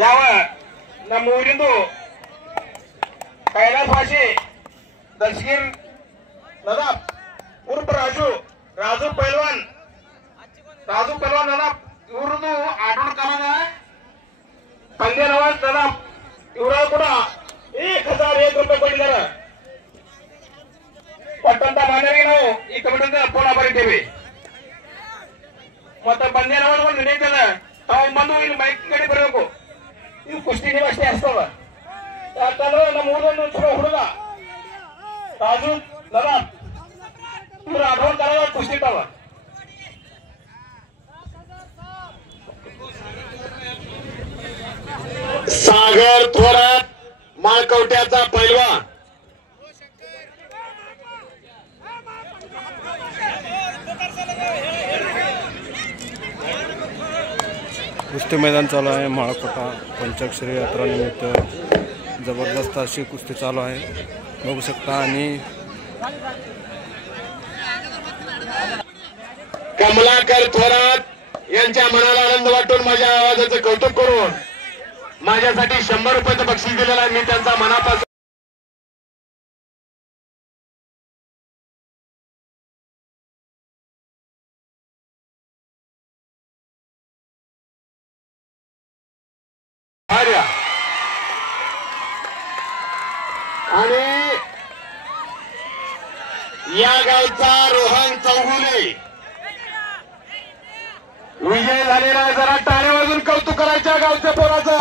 यावर नमूरिंदू कैलास भाषे दशगिर नदाब उर्फ राजू पहलवान नदाब इवरದು आठवण क्रमांक पंद्या नवाज नदाब इवर ಕೂಡ 1001 ರೂಪಾಯಿ ಕೊಟ್ಟಿದ್ದಾರೆ ಕೊಟ್ಟಂತ ಮಾನ್ಯರಿಗೆ ನಾವು ಈ ಕಮಿಟಿಯಿಂದ ಫೋನ್ ಬರೀತೀವಿ ಮತ್ತೆ पंद्या नवाज ಒಂದು ನಿಂತಿದೆ ತಾವು ಬಂದು ಇಲ್ಲಿ ಮೈಕ್ ಕಡೆ ಬರಬೇಕು ಇದು ಕುಸ್ತಿ ನಿವಾಸಿ ಅಷ್ಟವ ಯಾಕಂದ್ರೆ ನಮ್ಮ ಊರನ್ನು ಚಲೋ ಹುಡುಗ ರಾಜು ನದಾಬ್ ಇವರು ಆಡೋಣ ತರ ಕುಸ್ತಿ ಇಟ್ಟವ सागर थोरात माळकवट्याचा पैलवान कुस्ती मैदान चालू आहे। माळकोटा पंचाक्षरी यात्रा निमित्त जबरदस्त अशी कुस्ती चालू आहे, बघू शकता। आणि कमलाकर थोरात यांच्या मनाला आनंद वाटून माझ्या आवाजाचं कौतुक करून माझ्यासाठी 100 रुपयाचं बक्षीस दिलेलं आहे। मी त्यांचा मनापासून आणि या गावचा रोहन चौगुले विजय झालेला आहे। जरा टाळ्या वाजून कौतुक करायच्या गावच्या पोराचा।